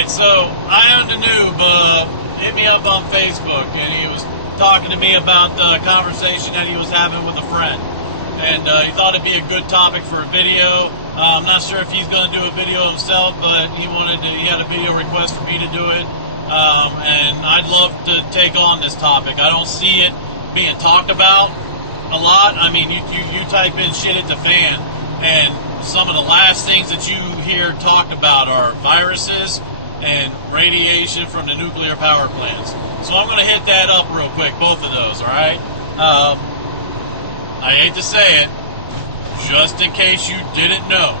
Alright, so Ion Danube hit me up on Facebook, and he was talking to me about the conversation that he was having with a friend. And he thought it'd be a good topic for a video. I'm not sure if he's going to do a video himself, but he had a video request for me to do it. And I'd love to take on this topic. I don't see it being talked about a lot. I mean, you type in shit at the fan, and some of the last things that you hear talked about are viruses and radiation from the nuclear power plants. So I'm going to hit that up real quick, both of those, all right? I hate to say it, just in case you didn't know,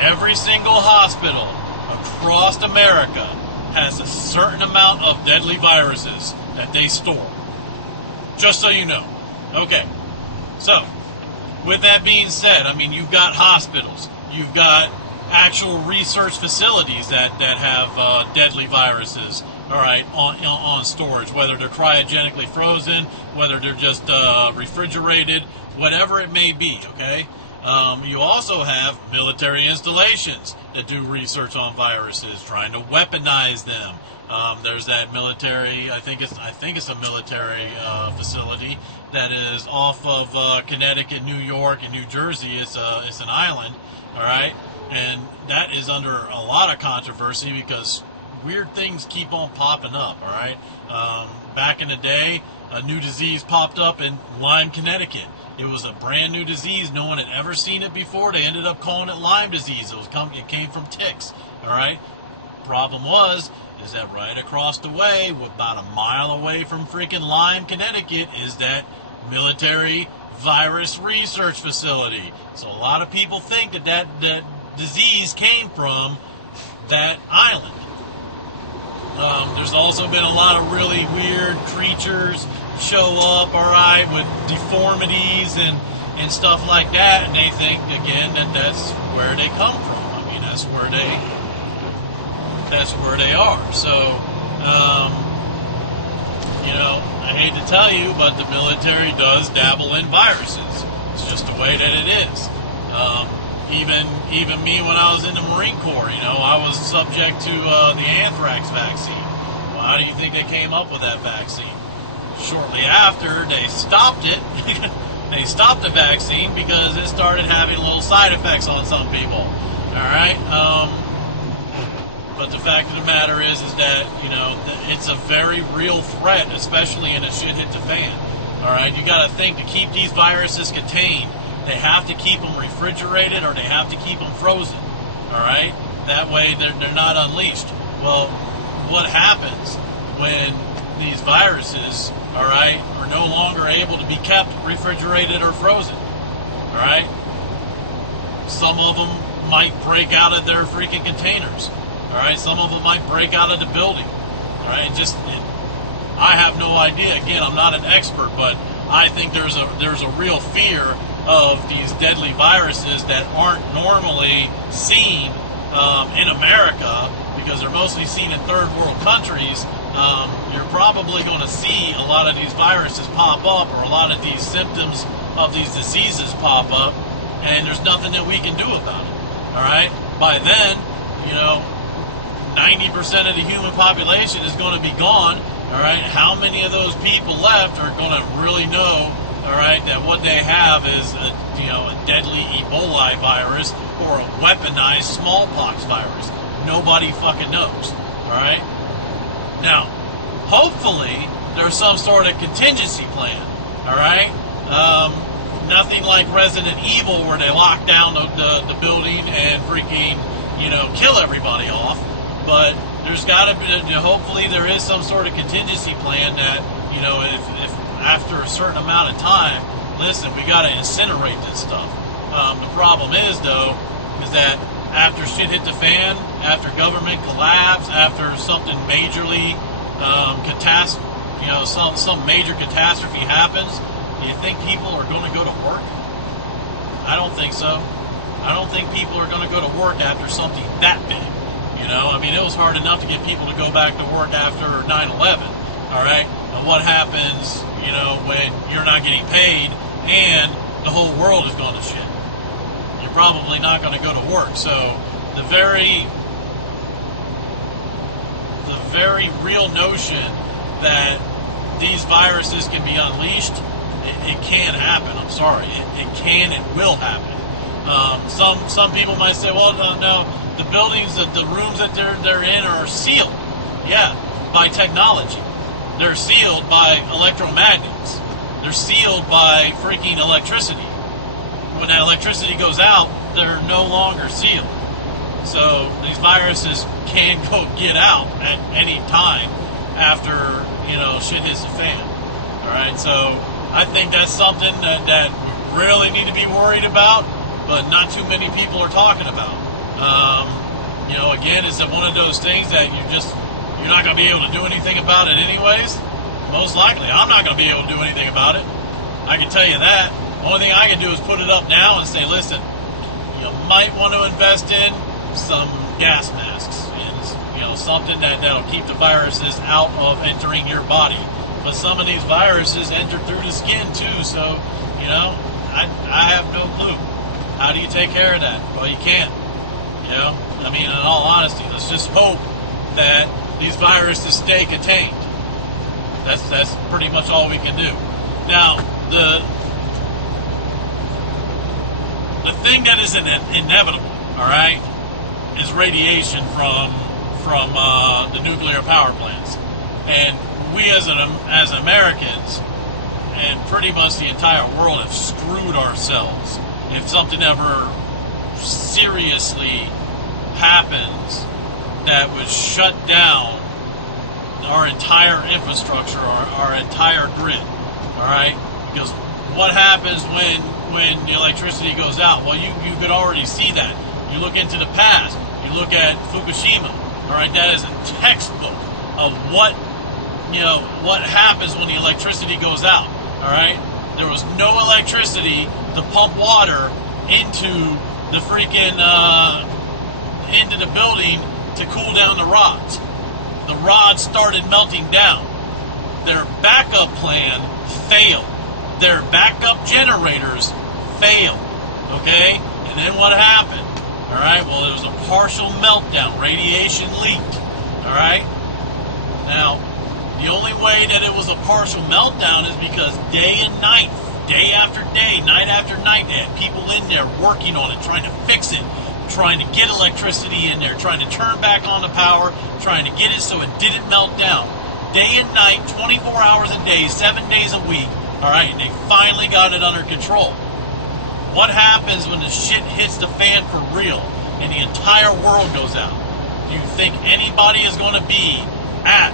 every single hospital across America has a certain amount of deadly viruses that they store. Just so you know. Okay, so with that being said, I mean, you've got hospitals, you've got actual research facilities that have deadly viruses, all right, on storage, whether they're cryogenically frozen, whether they're just refrigerated, whatever it may be, okay? You also have military installations that do research on viruses, trying to weaponize them. There's that military, I think it's a military facility that is off of Connecticut, New York, and New Jersey. It's an island, all right? And that is under a lot of controversy because weird things keep on popping up, all right? Back in the day, a new disease popped up in Lyme, Connecticut. It was a brand new disease. No one had ever seen it before. They ended up calling it Lyme disease. It came from ticks, all right? Problem is that right across the way, about a mile away from freaking Lyme, Connecticut, is that military virus research facility. So a lot of people think that disease came from that island. There's also been a lot of really weird creatures show up, all right, with deformities and stuff like that, and they think, again, that's where they come from. I mean, that's where they are. So, I hate to tell you, but the military does dabble in viruses. It's just the way that it is. Even me when I was in the Marine Corps, I was subject to the anthrax vaccine. Well, how do you think they came up with that vaccine? Shortly after, they stopped it. They stopped the vaccine because it started having little side effects on some people. All right? But the fact of the matter is that, it's a very real threat, especially in a shit hit the fan. All right? You got to think, to keep these viruses contained, they have to keep them refrigerated or they have to keep them frozen. All right? That way they're not unleashed. Well, what happens when these viruses, all right, are no longer able to be kept refrigerated or frozen? All right? Some of them might break out of their freaking containers. All right? Some of them might break out of the building. All right? I have no idea. Again, I'm not an expert, but I think there's a real fear of these deadly viruses that aren't normally seen in America because they're mostly seen in third world countries. You're probably going to see a lot of these viruses pop up or a lot of these symptoms of these diseases pop up, and there's nothing that we can do about it. All right? By then, 90% of the human population is going to be gone. All right? How many of those people left are going to really know, all right, that what they have is a deadly Ebola virus or a weaponized smallpox virus? Nobody fucking knows. All right? Now, hopefully, there's some sort of contingency plan. All right? Nothing like Resident Evil where they lock down the building and freaking, kill everybody off. But there's got to be, hopefully there is some sort of contingency plan that, if after a certain amount of time, listen, we got to incinerate this stuff. The problem is, though, is that after shit hit the fan, after government collapse, after something majorly some major catastrophe happens, do you think people are going to go to work? I don't think so. I don't think people are going to go to work after something that big. I mean, it was hard enough to get people to go back to work after 9/11. All right? And what happens, when you're not getting paid and the whole world is going to shit? You're probably not going to go to work. So the very very real notion that these viruses can be unleashed, it can happen. I'm sorry, it can and will happen. Some people might say, well, no, the buildings, the rooms that they're in are sealed. Yeah, by technology. They're sealed by electromagnets. They're sealed by freaking electricity. When that electricity goes out, they're no longer sealed. So these viruses can go get out at any time after, shit hits the fan. All right, so I think that's something that we really need to be worried about, but not too many people are talking about. Again, it's one of those things that you're not going to be able to do anything about it anyways. Most likely, I'm not going to be able to do anything about it. I can tell you that. The only thing I can do is put it up now and say, listen, you might want to invest in some gas masks and something that'll keep the viruses out of entering your body. But some of these viruses enter through the skin too, so I have no clue. How do you take care of that? Well, you can't. In all honesty, let's just hope that these viruses stay contained. That's pretty much all we can do. Now, the thing that is inevitable, all right, is radiation from the nuclear power plants, and we as Americans and pretty much the entire world have screwed ourselves. If something ever seriously happens that would shut down our entire infrastructure, our entire grid, all right? Because what happens when the electricity goes out? Well, you could already see that. You look into the past. You look at Fukushima, all right? That is a textbook of what happens when the electricity goes out, all right? There was no electricity to pump water into the freaking into the building to cool down the rods. The rods started melting down. Their backup plan failed. Their backup generators failed. Okay? And then what happened? All right? Well, there was a partial meltdown. Radiation leaked. All right? Now, the only way that it was a partial meltdown is because day and night, day after day, night after night, they had people in there working on it, trying to fix it, trying to get electricity in there, trying to turn back on the power, trying to get it so it didn't melt down. Day and night, 24 hours a day, 7 days a week. All right, and they finally got it under control. What happens when the shit hits the fan for real and the entire world goes out? Do you think anybody is going to be at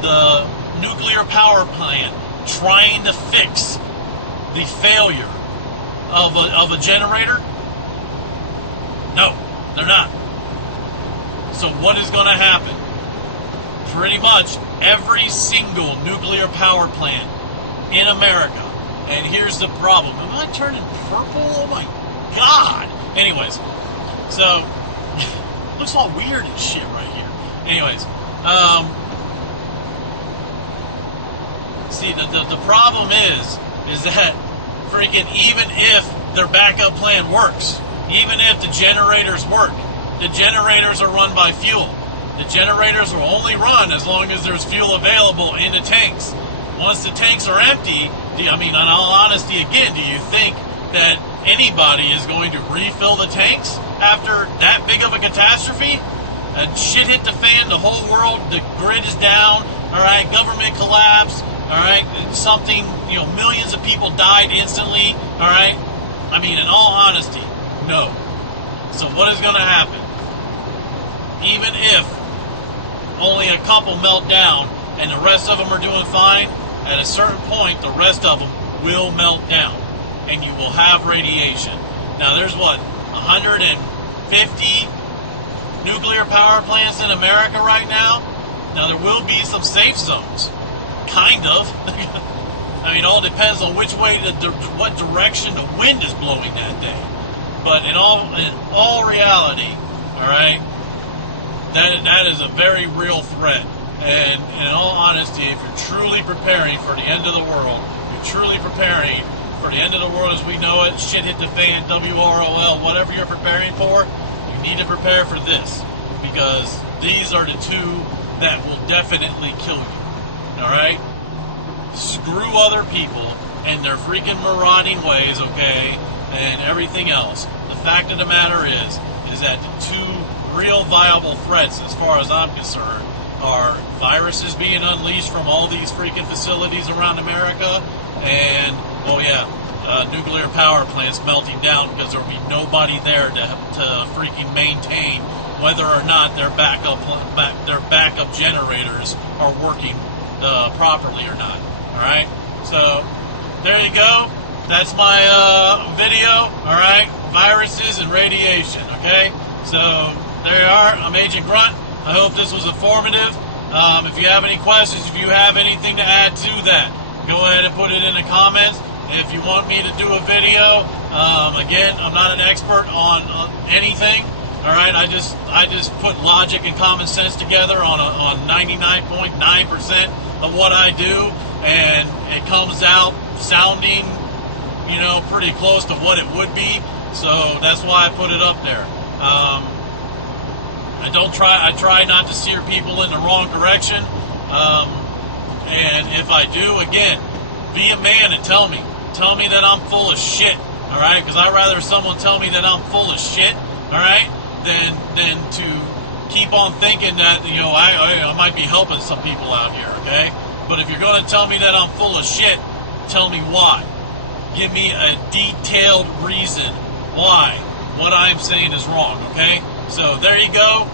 the nuclear power plant trying to fix the failure of a generator? No, they're not. So what is going to happen? Pretty much every single nuclear power plant in America. And here's the problem. Am I turning purple? Oh my God. Anyways, so looks all weird and shit right here. Anyways, see, the problem is that freaking even if their backup plan works, even if the generators work, the generators are run by fuel. The generators will only run as long as there's fuel available in the tanks. Once the tanks are empty, in all honesty, again, do you think that anybody is going to refill the tanks after that big of a catastrophe? Shit hit the fan, the whole world, the grid is down, all right, government collapse, all right, something, millions of people died instantly, all right? In all honesty, no. So what is going to happen? Even if only a couple melt down and the rest of them are doing fine, at a certain point, the rest of them will melt down and you will have radiation. Now, there's 150 nuclear power plants in America right now? Now, there will be some safe zones. Kind of. It all depends on which way, what direction the wind is blowing that day. But in all reality, all right, that is a very real threat. And in all honesty, if you're truly preparing for the end of the world, you're truly preparing for the end of the world as we know it, shit hit the fan, WROL, whatever you're preparing for, you need to prepare for this. Because these are the two that will definitely kill you. Alright? Screw other people and their freaking marauding ways, okay, and everything else. The fact of the matter is that the two real viable threats, as far as I'm concerned, are viruses being unleashed from all these freaking facilities around America, and, oh yeah, nuclear power plants melting down because there will be nobody there to freaking maintain whether or not their backup generators are working properly or not. All right, so there you go. That's my video. All right, viruses and radiation. Okay, so there you are. I'm Agent Grunt. I hope this was informative. If you have any questions, if you have anything to add to that, go ahead and put it in the comments. If you want me to do a video, again, I'm not an expert on anything. All right, I just put logic and common sense together on 99.9% of what I do, and it comes out sounding, you know, pretty close to what it would be. So that's why I put it up there. I try not to steer people in the wrong direction. And if I do, again, be a man and tell me that I'm full of shit. All right, because I'd rather someone tell me that I'm full of shit. All right, than to keep on thinking that, you know, I might be helping some people out here. Okay, but if you're going to tell me that I'm full of shit, tell me why. Give me a detailed reason why what I'm saying is wrong. Okay, so there you go.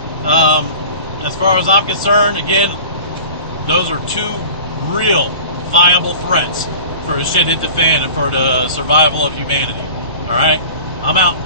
As far as I'm concerned, again, those are two real viable threats for a shit hit the fan and for the survival of humanity. All right, I'm out.